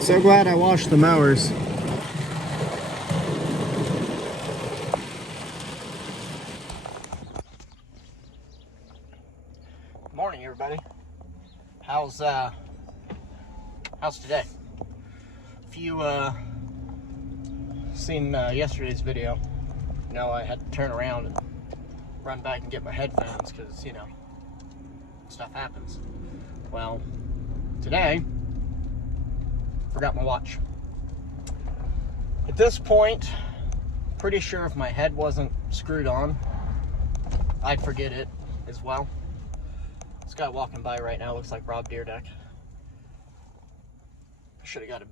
So glad I washed the mowers. Morning, everybody. How's today? If you seen yesterday's video, you know I had to turn around and run back and get my headphones because, you know, stuff happens. Well, today, forgot my watch. At this point, pretty sure if my head wasn't screwed on, I'd forget it as well. This guy walking by right now looks like Rob Deerdeck. I should have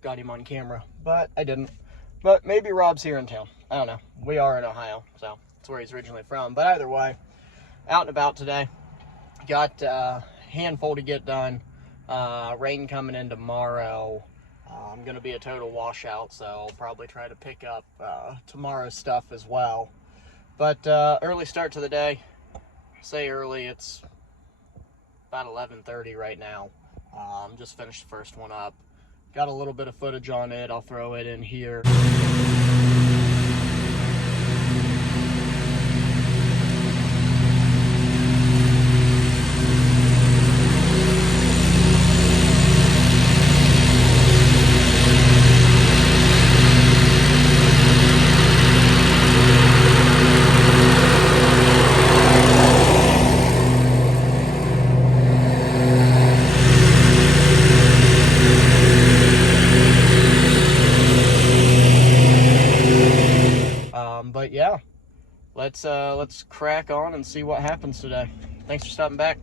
got him on camera, but I didn't. But maybe Rob's here in town. I don't know. We are in Ohio, so that's where he's originally from. But either way, out and about today. Got a handful to get done. Rain coming in tomorrow. I'm going to be a total washout, so I'll probably try to pick up tomorrow's stuff as well. But early start to the day. Say early, it's about 11:30 right now. Just finished the first one up. Got a little bit of footage on it. I'll throw it in here. But yeah, let's crack on and see what happens today. Thanks for stopping back.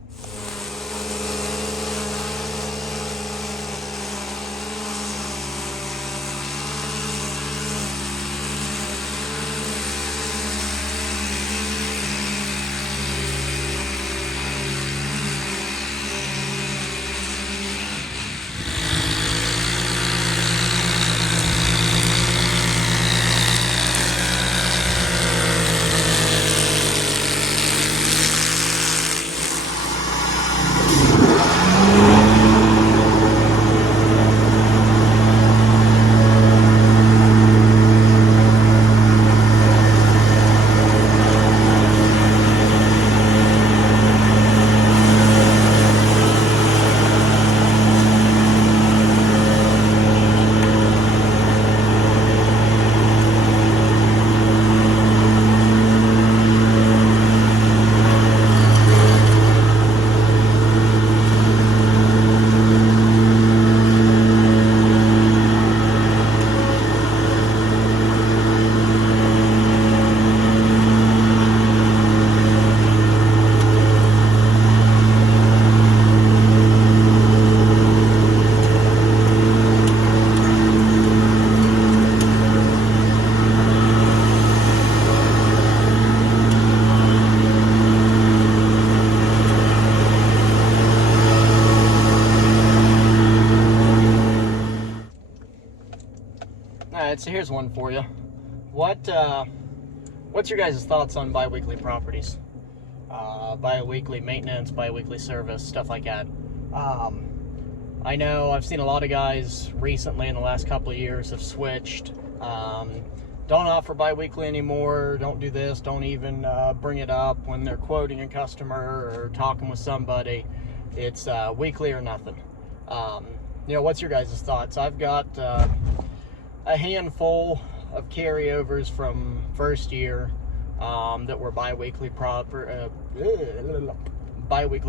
Alright, so here's one for you. What's your guys' thoughts on bi-weekly properties? Bi-weekly maintenance, bi-weekly service, stuff like that. I know I've seen a lot of guys recently in the last couple of years have switched. Don't offer bi-weekly anymore, don't do this, don't even bring it up when they're quoting a customer or talking with somebody. It's weekly or nothing. You know, what's your guys' thoughts? I've got a handful of carryovers from first year that were bi-weekly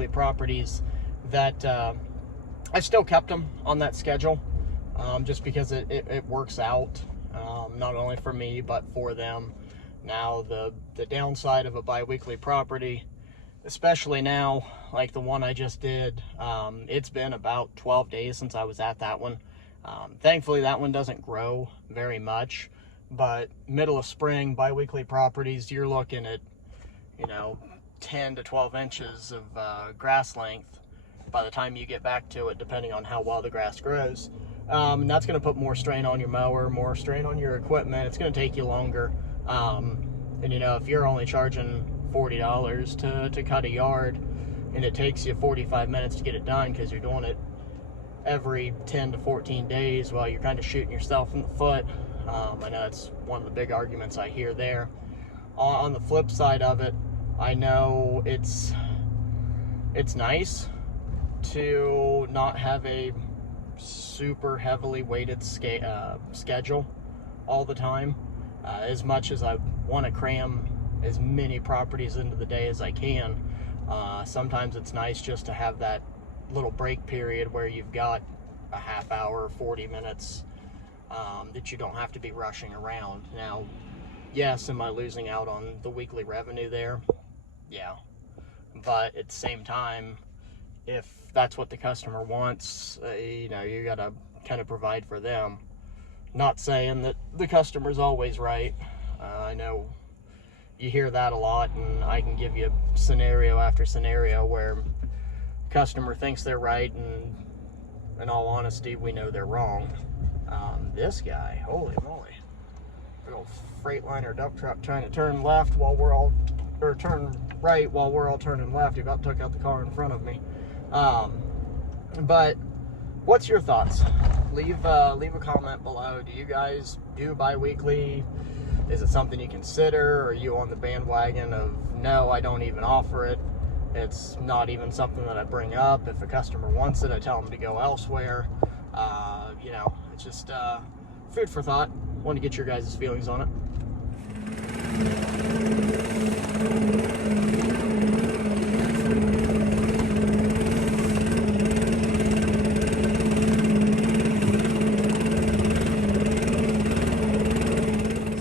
properties that I still kept them on that schedule just because it works out not only for me but for them. Now the downside of a bi-weekly property, especially now like the one I just did, it's been about 12 days since I was at that one. Thankfully that one doesn't grow very much, but middle of spring bi-weekly properties, you're looking at, you know, 10 to 12 inches of grass length by the time you get back to it, depending on how well the grass grows. And that's going to put more strain on your mower, more strain on your equipment. It's going to take you longer. And you know, if you're only charging $40 to cut a yard and it takes you 45 minutes to get it done because you're doing it every 10 to 14 days, well, you're kind of shooting yourself in the foot. I know that's one of the big arguments I hear there. On the flip side of it, I know it's nice to not have a super heavily weighted schedule all the time. As much as I want to cram as many properties into the day as I can, sometimes it's nice just to have that little break period where you've got a half hour, 40 minutes that you don't have to be rushing around. Now, yes, am I losing out on the weekly revenue there? Yeah. But at the same time, if that's what the customer wants, you know, you gotta kind of provide for them. Not saying that the customer's always right. I know you hear that a lot, and I can give you scenario after scenario where customer thinks they're right, and in all honesty, we know they're wrong. This guy, holy moly, big old Freightliner dump truck trying to turn left while we're all, or turn right while we're all turning left. He about took out the car in front of me. But what's your thoughts? Leave a comment below. Do you guys do bi-weekly? Is it something you consider? Are you on the bandwagon of, no, I don't even offer it? It's not even something that I bring up. If a customer wants it, I tell them to go elsewhere. You know, it's just food for thought. Want to get your guys' feelings on it.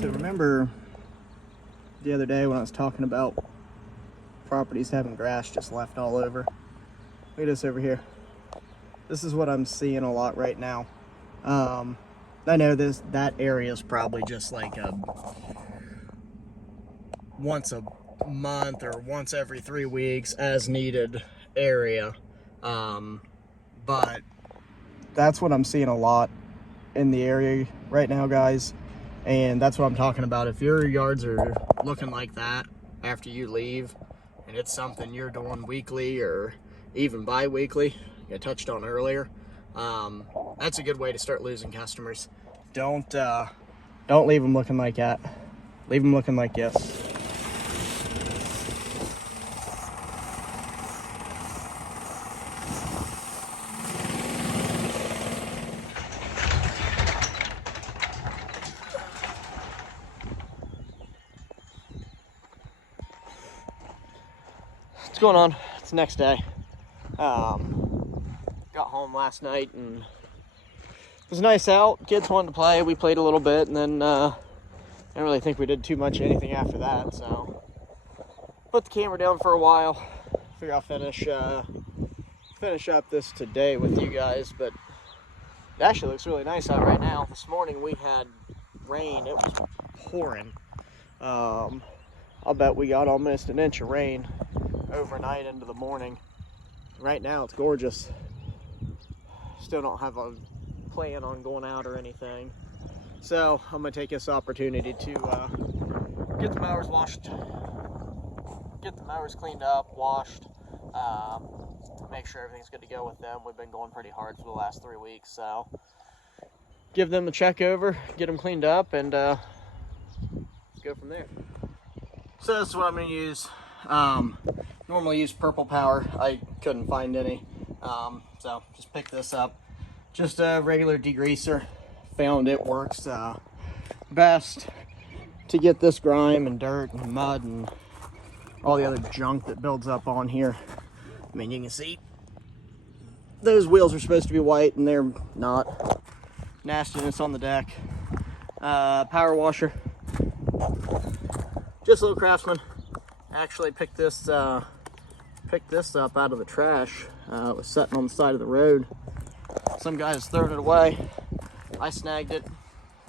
So remember the other day when I was talking about properties having grass just left all over? Look at this over here. This is what I'm seeing a lot right now. I know that area is probably just like a once a month or once every 3 weeks as needed area, but that's what I'm seeing a lot in the area right now, guys. And that's what I'm talking about. If your yards are looking like that after you leave, and it's something you're doing weekly or even bi-weekly, I touched on earlier, that's a good way to start losing customers. Don't leave them looking like that. Leave them looking like this. What's going on? It's the next day. Got home last night and it was nice out. Kids wanted to play. We played a little bit, and then I don't really think we did too much anything after that. So put the camera down for a while. Figure I'll finish up this today with you guys. But it actually looks really nice out right now. This morning we had rain. It was pouring. I'll bet we got almost an inch of rain overnight into the morning. Right now it's gorgeous. Still don't have a plan on going out or anything, so I'm gonna take this opportunity to get the mowers washed, get the mowers cleaned up, washed, make sure everything's good to go with them. We've been going pretty hard for the last 3 weeks, so give them a check over, get them cleaned up, and go from there. So this is what I'm gonna use. Normally use Purple Power. I couldn't find any, so just picked this up. Just a regular degreaser. Found it works best to get this grime and dirt and mud and all the other junk that builds up on here. I mean, you can see those wheels are supposed to be white and they're not. Nastiness on the deck. Power washer. Just a little Craftsman. Actually picked this up out of the trash. It was sitting on the side of the road. Some guy has thrown it away. I snagged it,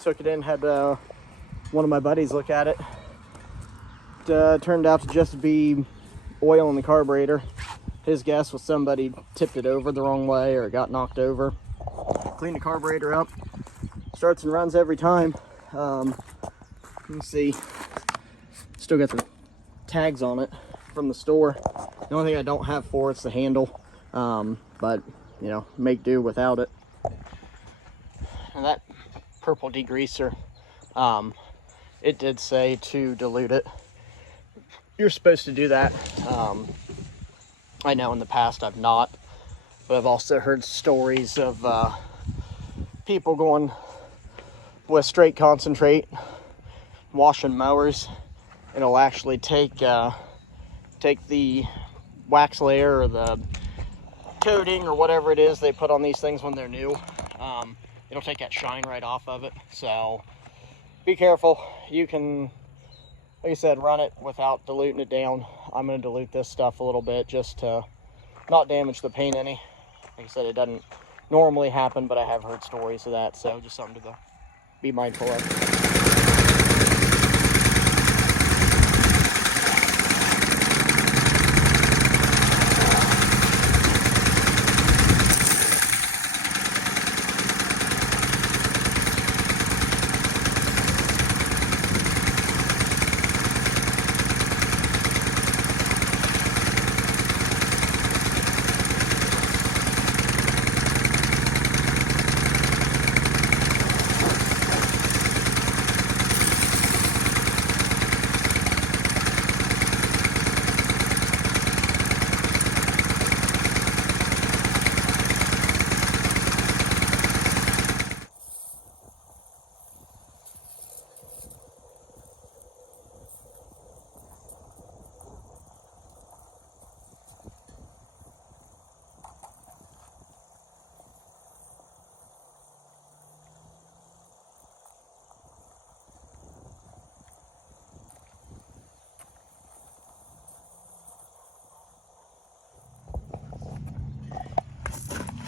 took it in, had one of my buddies look at it. Turned out to just be oil in the carburetor. His guess was somebody tipped it over the wrong way or it got knocked over. Cleaned the carburetor up. Starts and runs every time. You can see, still got the tags on it from the store. The only thing I don't have for it's the handle, but you know, make do without it. And that purple degreaser, it did say to dilute it. You're supposed to do that. I know in the past I've not, but I've also heard stories of people going with straight concentrate, washing mowers, and it'll actually take the wax layer or the coating or whatever it is they put on these things when they're new. It'll take that shine right off of it. So be careful. You can, like I said, run it without diluting it down. I'm going to dilute this stuff a little bit just to not damage the paint any. Like I said, it doesn't normally happen, but I have heard stories of that, so just something to be mindful of.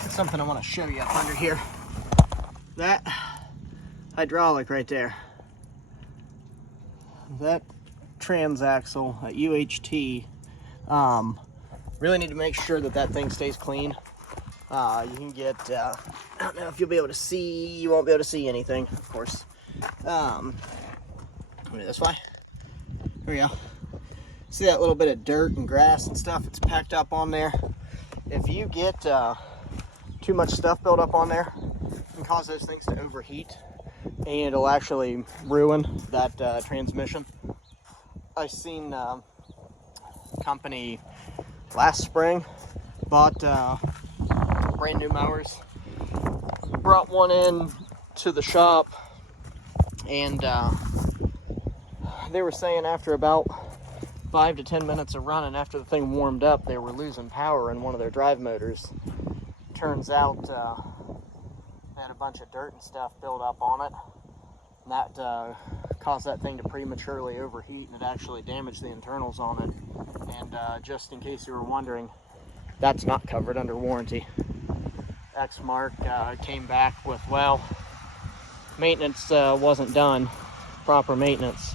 Something I want to show you up under here. That hydraulic right there, that transaxle at UHT, really need to make sure that that thing stays clean. You can get, I don't know if you'll be able to see, you won't be able to see anything, of course. Let me this way. There we go. See that little bit of dirt and grass and stuff that's packed up on there? If you get too much stuff built up on there, it can cause those things to overheat, and it'll actually ruin that transmission. I seen company last spring bought brand new mowers, brought one in to the shop, and they were saying after about 5 to 10 minutes of running, after the thing warmed up, they were losing power in one of their drive motors. Turns out they had a bunch of dirt and stuff built up on it, and that caused that thing to prematurely overheat, and it actually damaged the internals on it. And just in case you were wondering, that's not covered under warranty. Exmark came back with, well, maintenance wasn't done, proper maintenance.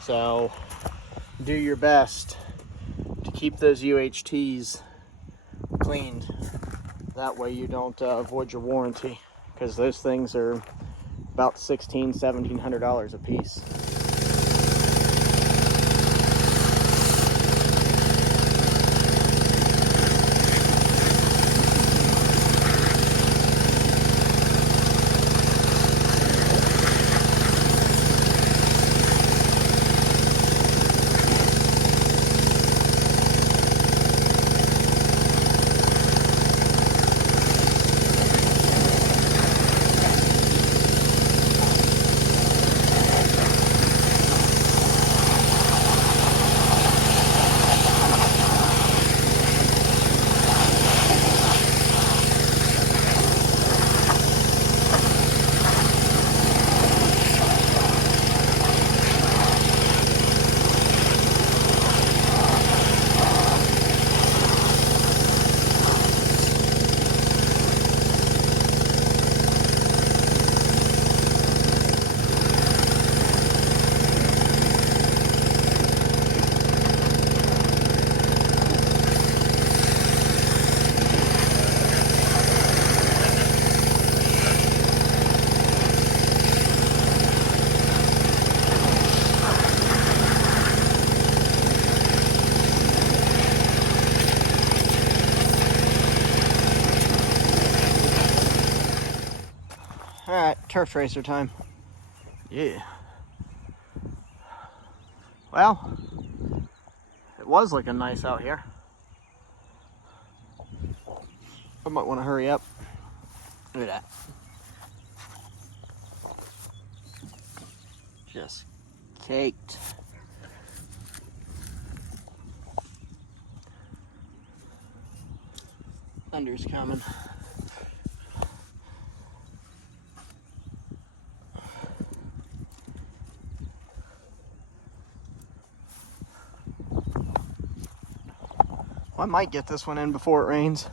So do your best to keep those UHTs cleaned. That way you don't avoid your warranty, because those things are about $1,600–1,700 a piece. turf tracer time. Yeah. Well, it was looking nice out here. I might want to hurry up. Look at that. Just caked. Thunder's coming. Well, I might get this one in before it rains.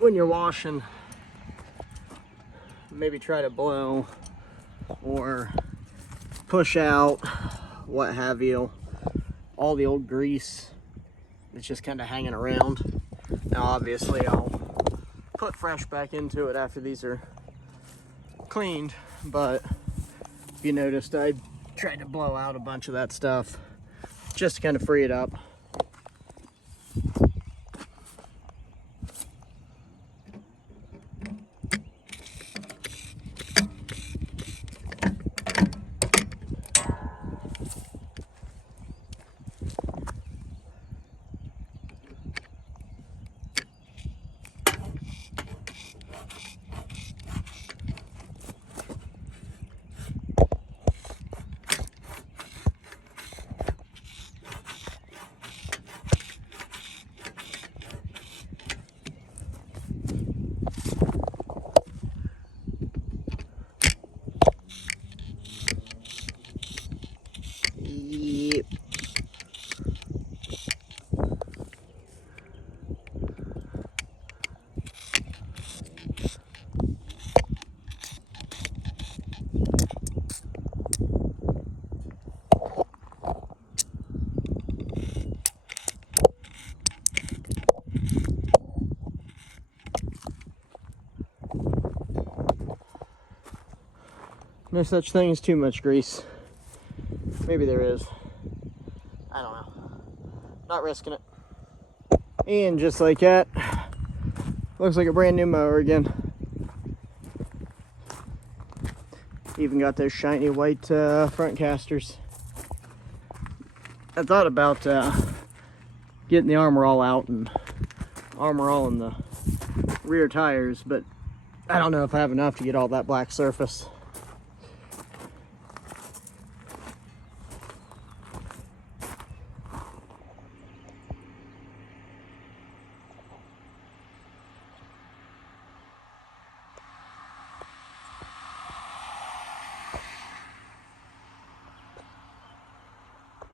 When you're washing, maybe try to blow or push out, what have you, all the old grease that's just kind of hanging around. Now obviously I'll put fresh back into it after these are cleaned, but if you noticed, I tried to blow out a bunch of that stuff just to kind of free it up. Yep. No such thing as too much grease. Maybe there is. I don't know. Not risking it. And just like that, looks like a brand new mower again. Even got those shiny white front casters. I thought about getting the Armor All out and Armor All in the rear tires, but I don't know if I have enough to get all that black surface.